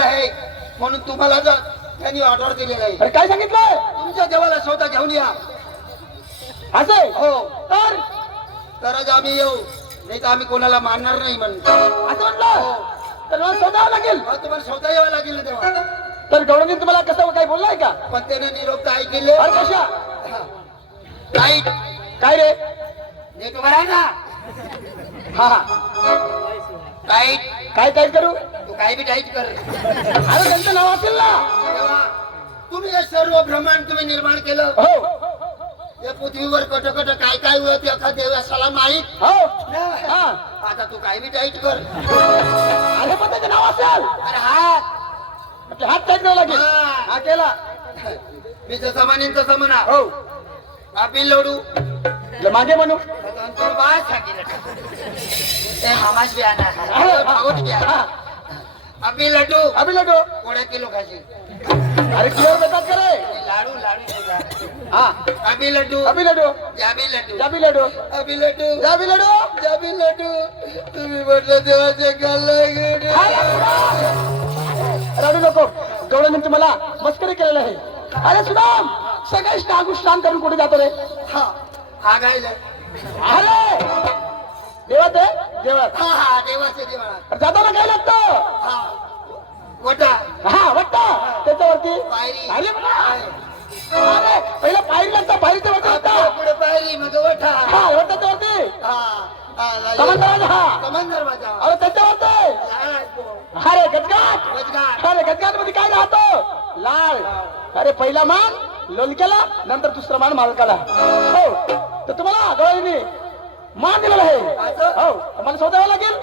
आहे. म्हणून तुम्हाला जर त्यांनी ऑर्डर दिलेलं आहे अरे काय सांगितलं तुमच्या देवाला स्वतः घेऊन या. असं हो. तर? तरच आम्ही येऊ. नाही तर आम्ही कोणाला मानणार नाही म्हणतो असं म्हटलं? तर मला शोधावं लागेल. मग तुम्हाला स्वतः यावं लागेल ना तेव्हा. तर गौरवनी तुम्हाला कसं काय बोललाय का? पण त्याने निरोप काय केले अरे कशा? टाईट काय? रे? नीट उभा राहा ना? हा हा. टाईट काय काय करू? तू काय बी टाईट कर. अरे त्यांचं नाव असेल ना. तेव्हा तुम्ही हे सर्व ब्रह्मांड तुम्ही निर्माण केलं. हो. या पृथ्वीवर कट कट काय काय होत एखाद्या देवासाला माहीत? हो. हा. आता तू काय बी टाईट कर. अरे पण त्याचं नाव असेल. अरे हात. आपले हात काय करावं लागेल. हा. हा केला. मी जसं म्हणेन तसं म्हणा. हो. आपली लडू. ल मागे म्हणू बाळ सांगितलं? ते मामाच बी आणा. अरे, भागवत घ्या हा. आपली लड्डू अभि लडू. कोड्या किलो अरे किलो देतात का रे लाडू लाडू हा. अभि लड्डू अभि लडू. जाबी लड्डू जाबी लडू. अभि लड्डू जाबी लडू. जाबी लड्डू तुम्ही म्हटलं देवाचे गल्ला रडू नको. तुम्हाला मस्करी केलेलं आहे. अरे सुदाम सगळे स्नान करून कुठे जातो रे? हा. हा गायला देवात आहे देवात हा हा देवाचे देवा अरे जाताना काय लागतं? हा वटा. हा वाटतं त्याच्यावरती पायरी. अरे. अरे पहिला पायरी लागतं पायरीच्या वरती वाटतं पुढे पायरी मग वटा. हा वाटतं वरती हा हा दरवाजा हा कमान दरवाजा अरे त्याच्यावरती. लाल. अरे गजगाट. वजगार. अरे गजगाटमध्ये काय राहतो? लाल अरे पहिला मान लोणक्याला नंतर दुसरा मान मालकाला. हो तर तुम्हाला गवळीने मान दिलेला आहे. हो मला शोधावं लागेल?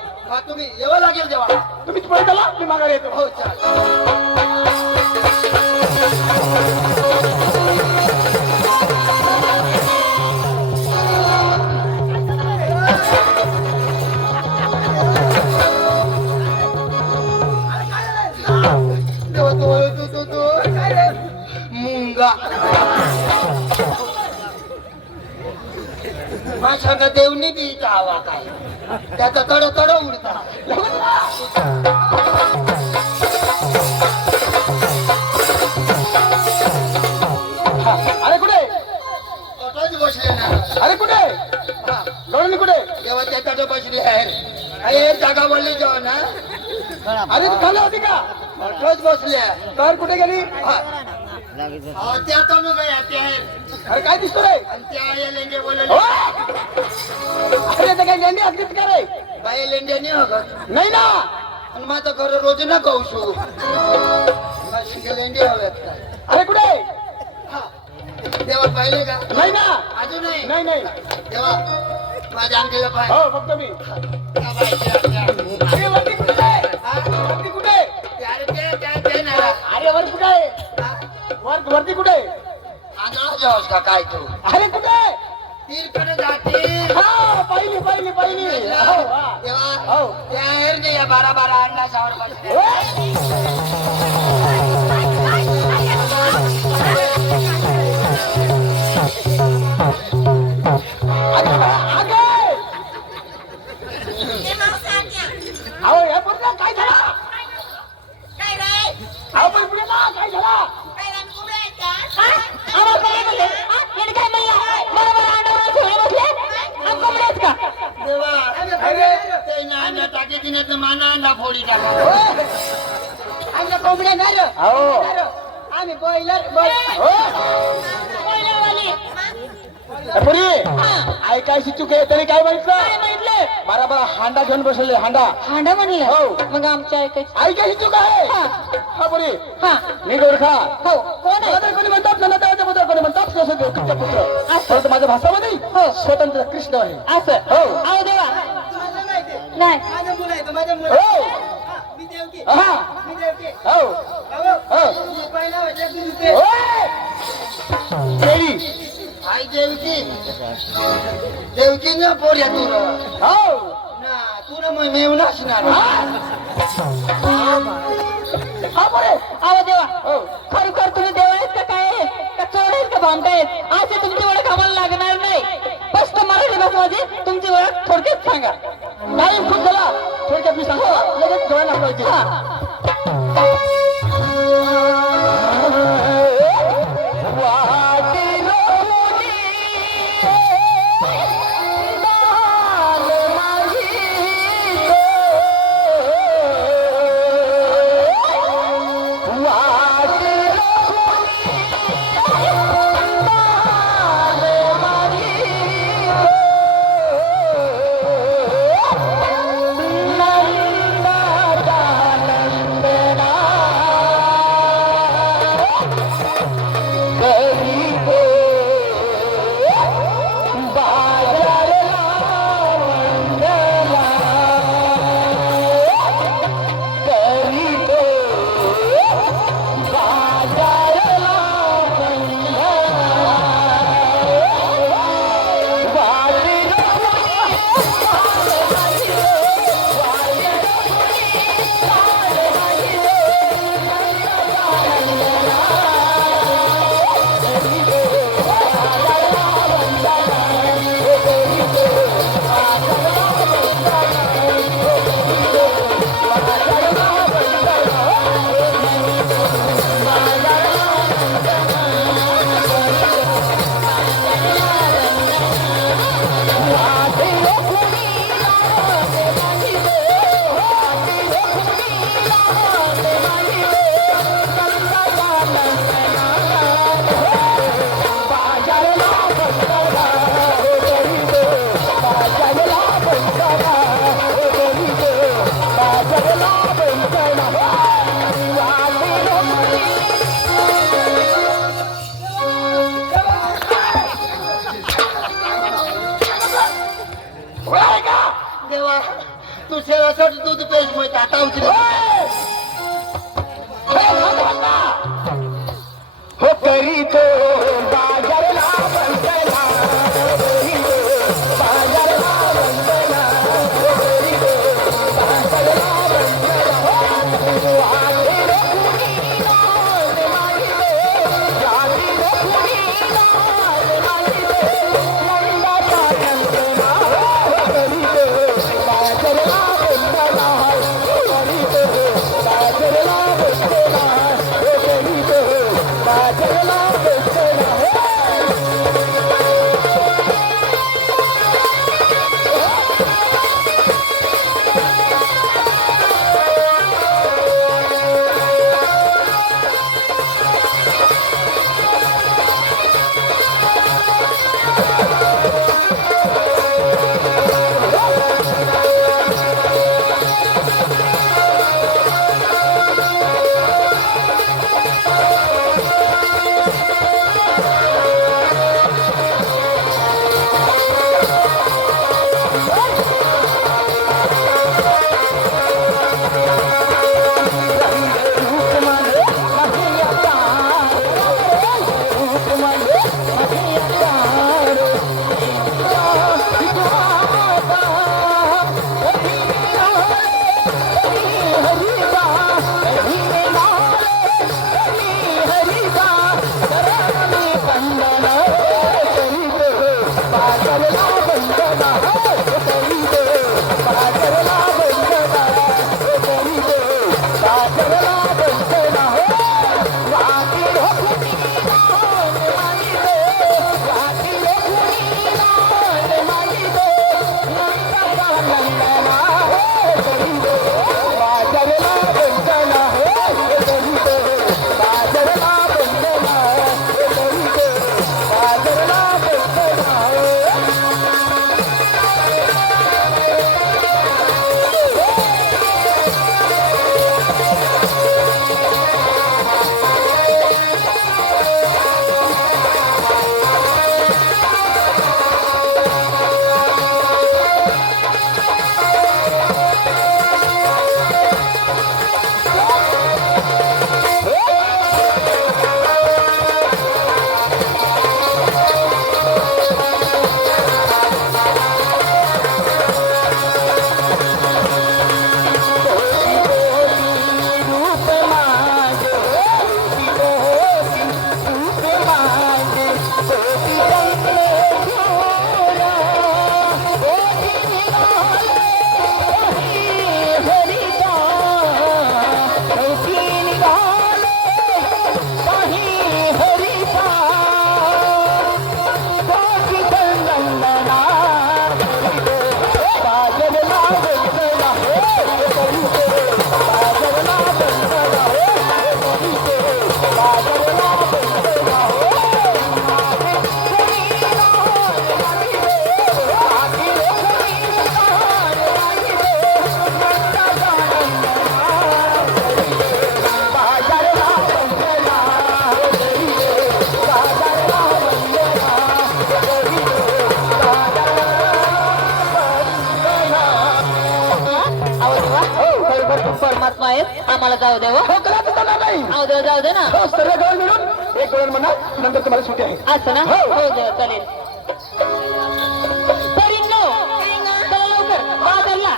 तुम्ही येवं लागेल जेव्हा. तुम्ही पुढे चला मी माघारी येतो. हो चाल मुंगा माझ्या देवनी बी इथं हवा काय? त्याचा तड तड उडता. अरे कुठे? ऑटोच बसले ना. अरे कुठे? तेव्हा त्याच्याकडे बसली आहे. अरे जागा बोलली जाऊ ना अरे तू खाली होती का? बसले तर कुठे गेली? हा. हा, त्या तनु गया त्या अरे काय दिसतो रे आणि त्या या लेंडे हो? बोलले अरे ते काय गेंडी असलीच का रे बाई लेंडे नाही ना आणि माझं घर रोज ना कौशू माझी लेंडे हव्यात काय अरे कुठे हा. तेव्हा पाहिले का नाही ना अजून नाही नाही नाही तेव्हा माझ्या अंगठीला पाय हो फक्त मी त्या बाईच्या- त्या- अरे वरती कुठे आहे? हा? वरती कुठे आहे? ते अरे ते त्या- ते नाही रा. अरे वर कुठे आहे हा? वर वरती कुठे जाऊस का काय तू अरे कुठे आहे? तीरकडे जाते हा पहिली पहिली पहिली हो, हा. तेव्हा हो. त्या हेरने या बारा बारा अंडा सावर बसले! ना टाके दिने माना अंडा फोडी टाका. आमच्या कोंबड्या नाही रे. हो. आम्ही बॉयलर पुरी. ऐकायची चूक आहे तरी काय म्हटलं? बरा बरा हांडा घेऊन बसले हांडा. हांडा म्हणलं? हो. मग आमच्या ऐकायचं ऐकायची चूक आहे. हा. पुरी. हा. मी गोरखा हो. कोण मला आहे तर कोणी म्हणतात ना देवाच्या पुत्र कोणी म्हणतात कसं देवकीच्या पुत्र. परंतु माझ्या भाषामध्ये हो. स्वतंत्र कृष्ण आहे. असं. हो. आहो देवा. नाही. माझ्या मुलं आहे माझ्या मुलं हो. मी देवकी. हा. मी देवकी. हो. हो. पहिला म्हणजे तू दुसरे. ओय! केळी. आई देवकी. देवकी ना पोऱ्या तू. र. हो. ना तू ना मग मेवून असणार हा बरे. देवा. हो. खरोखर तुम्ही देव आहेत का काय आहेत? का चोर आहेत का भामटा आहेत? असे तुमची ओळख आम्हाला लागणार नाही. स्पष्ट मराठी भाषेमध्ये तुमची ओळख थोडक्यात सांगा. टाइम खूप झाला. थोडक्यात मी सांगतो लगेच डोळ्या नाकायचे हा. देवा तू शेळ्यासाठी दूध पेश मग आता हो करी तो बाजारला जाऊ द्यावं हो. नाही. जाऊ द्या जाऊ दे ना. हो सर्व गवळ मिळून एक गवळ म्हणा नंतर तुम्हाला सुट्टी आहे. असं ना? हो. हो चालेल. चला लवकर बाजारला.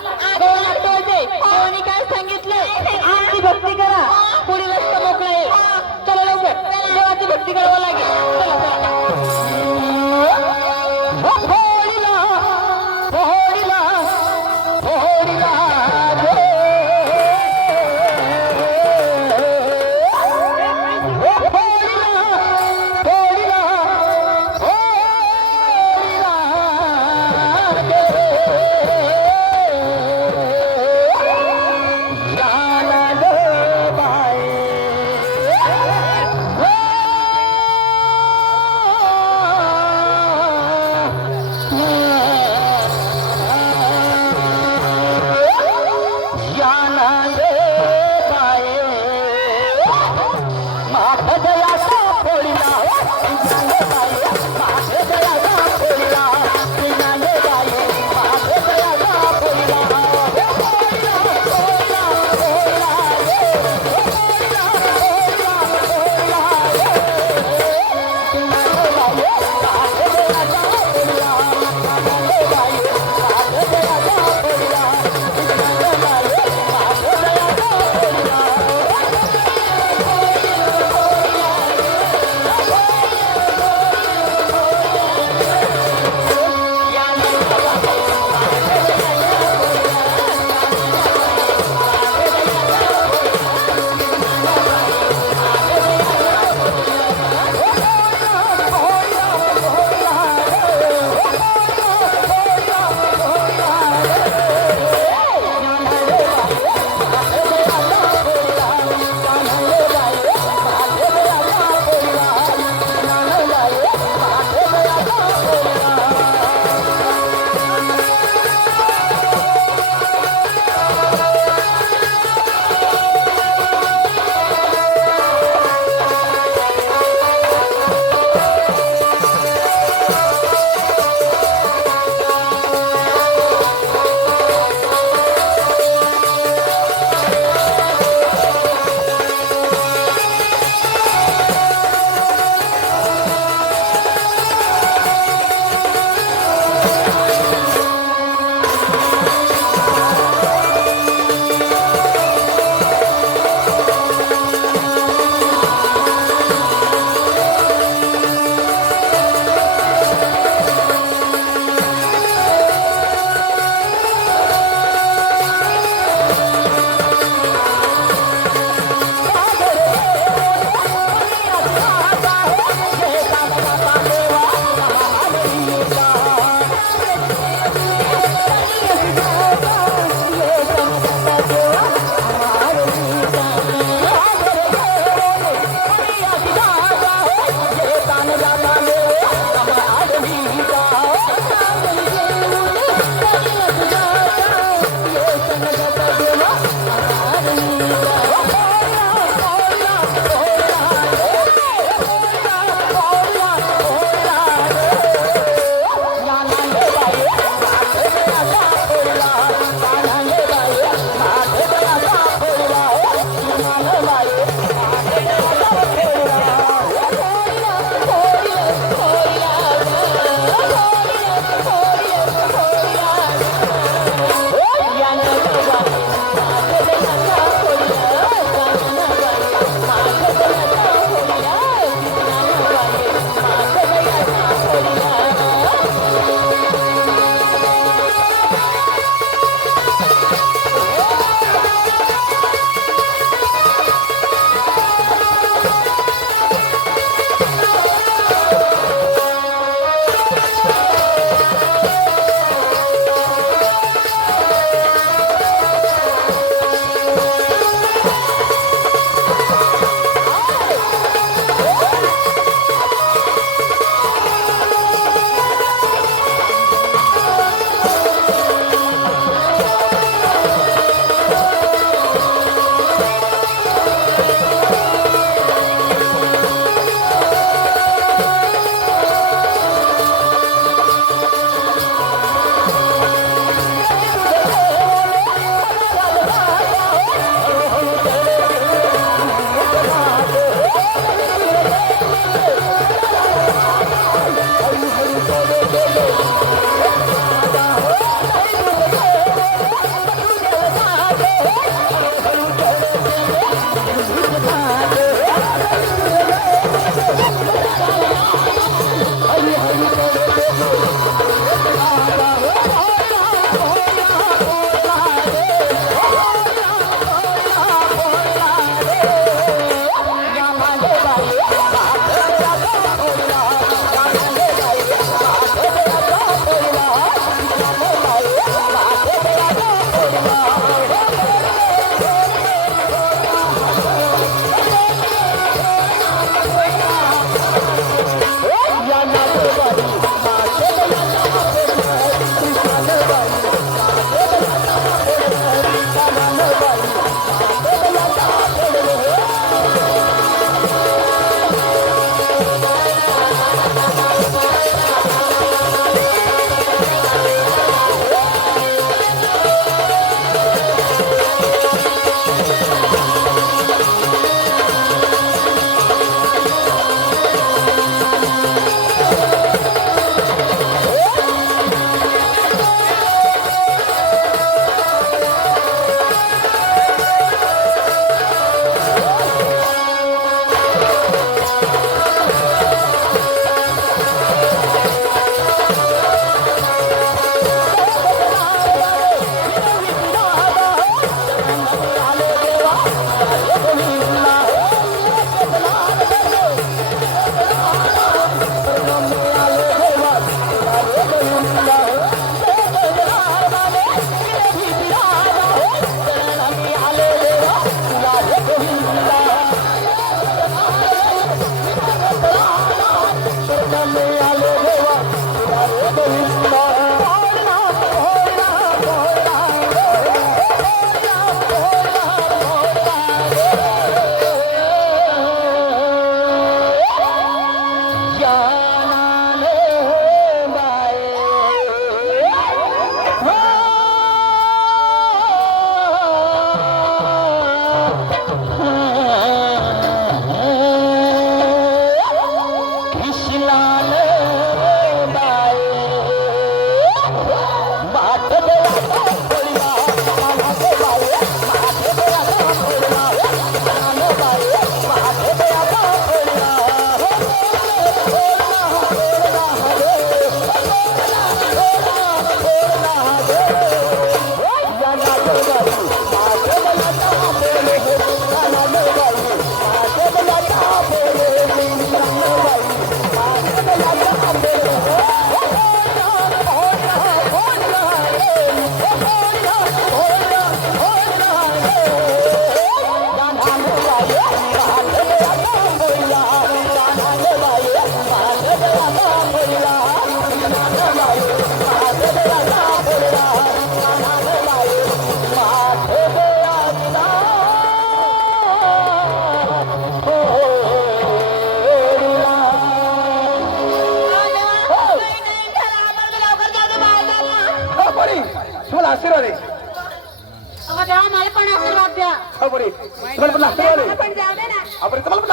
काय सांगितलंय? आमची भक्ती करा. रस्ता मोकळा आहे. चला लवकर. देवाची भक्ती करावं लागेल. चला.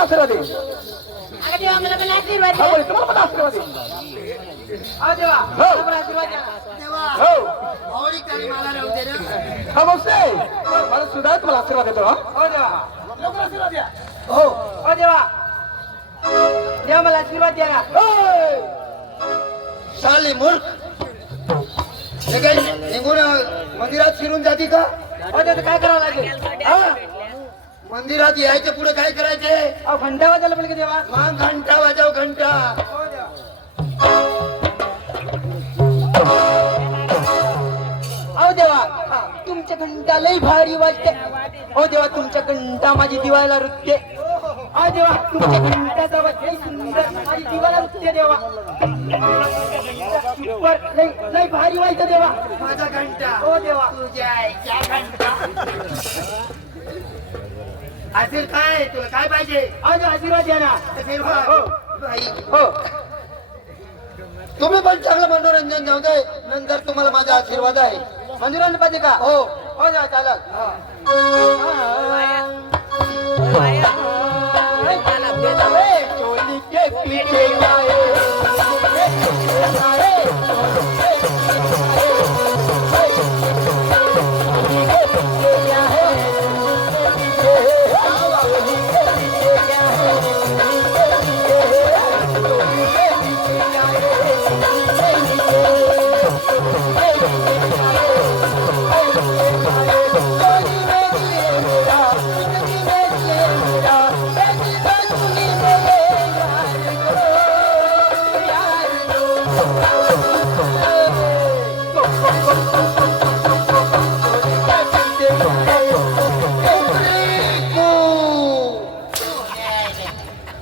आशीर्वाद आशीर्वाद हा दे. बरं, तुम्हाला पण आशीर्वाद आहे हा देवा हो. मला पण आशीर्वाद द्या. देवा हो. मला सुद्धा तुम्हाला आशीर्वाद देतो हा. हो देवा. हो. हो देवा. देवा मला आशीर्वाद द्या ना. होय. साली मूर्ख. हे काय निघून मंदिरात शिरून जाती का? हो त्याचं काय करावं लागेल? हा? मंदिरात यायच्या पुढे काय करायचे? अहो घंटा वाजायला पाहिजे देवा? मग घंटा वाजव घंटा. अहो देवा तुमच्या घंटा लई भारी वाजते. हो देवा तुमच्या घंटा माझी दिवाळीला रुतते. अहो देवा तुमच्या घंटाचा आवाज लई सुंदर माझी दिवाळीला रुतते देवा. सुपर लई लई भारी वाजतं देवा. माझा घंटा. हो देवा. तुझ्या आईच्या घंटा. आशीर काय? तुला काय पाहिजे? आज आशीर्वाद द्या ना आशीर्वाद हो. भाई हो. तुम्ही पण चांगलं मनोरंजन जाऊ दे. नंतर तुम्हाला माझा आशीर्वाद आहे. मनोरंजन पाहिजे का? हो. हो जा चालक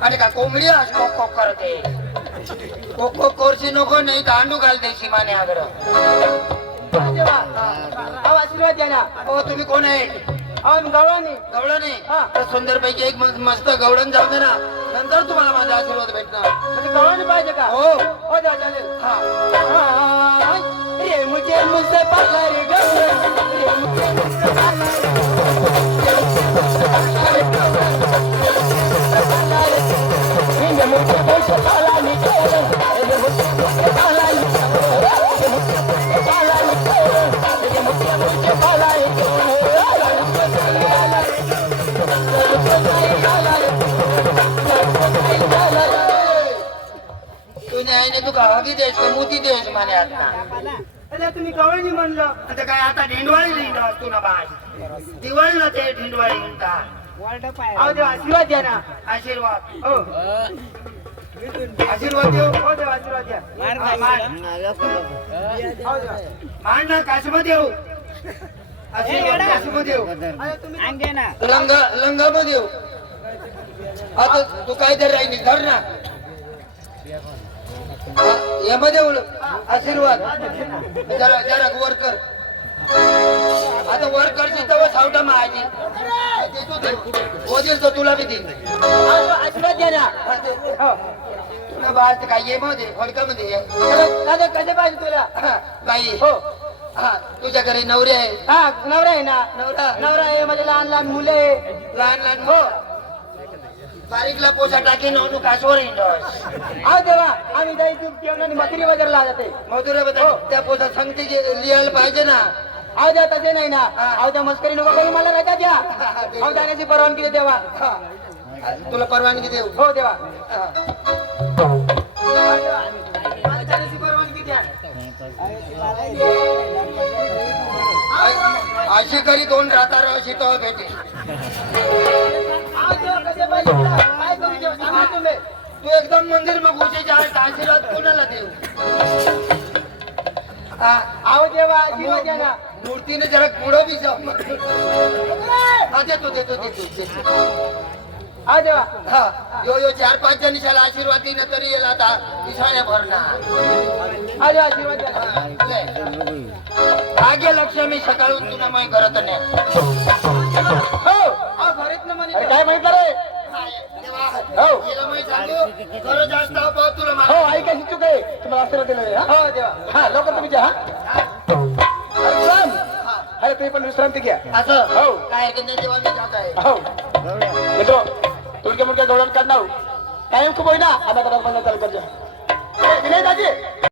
आणि का कोंबडी आज कोक कोक करते. कोक कोक करशी नको नाही दांडू घालते सीमाने आग्र आशीर्वाद द्या ना. हो तुम्ही कोण आहे? गवळणी. गवळणी? तर सुंदर पैकी एक मस्त- गवळण जाऊ दे ना. नंतर तुम्हाला माझा आशीर्वाद भेटणार. म्हणजे गवळणी पाहिजे का? हो. हो द्या चालेल हा. मुझसे मोती देस माने आता. अरे तुम्ही गवळणी म्हणलं. आता काय आता ढिंडवाळी लिहिलं असतो ना बाय दिवाळी ना ते ढिंडवाळी म्हणता अहो देव आशीर्वाद द्या ना. आशीर्वाद. हो. आशीर्वाद हो हा, मान. हो ना काशमा देऊ. आशीर्वाद काशमा देऊ. लंग लंगामा देऊ. आता तू काय धर राहिली धर ना. यामध्ये आशीर्वाद. जरा जरा वर कर. आता वर करशील तेव्हा सावटा माहायची होतील तर तुला बी देईन आशीर्वाद द्या ना. तुला बाहेर काय ये मध्ये फडकामध्ये दादा कसे पाहिजे तुला? बाई हो. हा तुझ्या घरी नवरे आहे. हा नवरा आहे ना? नवरा. नवरा आहे माझे लहान लहान मुले लहान लहान हो. बारीकला पोचा टाकी नवनू कासवर आहो तेव्हा आम्ही जायचं मथुरी मथुरा बाजार त्या संगती लिहायला पाहिजे ना. अहो द्या तसे नाही ना. अहो त्या मस्करी नको मला राजा द्या. अहो जाण्याची परवानगी देवा. तुला परवानगी देऊ. हो देवा. अशी करी दोन राहता अशी तो भेटे. तू एकदम मंदिर मग घुसे आशीर्वाद कोणाला देऊ? आहो देवा आशीर्वाद द्या ना. मूर्तीने जरा पुढं बी जाऊ. देतो देतो देतो देतो. हा देवा हा. यो यो चार पाच जणी शाला आशीर्वाद दिला तरी याला आता. इशाळ्या भरणार. अरे आशीर्वाद द्या. भाग्य लक्ष्मी सकाळून तुला माही करत नाही हो. ना म्हणे काय माहीत रे? हो हिला माहीत सांगू खरं जास्त अभाव तुला हो माहीत कशी चूक आहे. तुम्हाला आशीर्वाद दिला हा? हो देवा. हा लवकर तुम्ही जा हा. अरे तुम्ही पण विश्रांती घ्या. असं? हो. काय हरकत नाही मी जात आहे. हो. मित्रो तुडक्या मुडक्या गवळण काढणार हो. काय खूप होईना. ना आता चालू करतो. विनय दाजी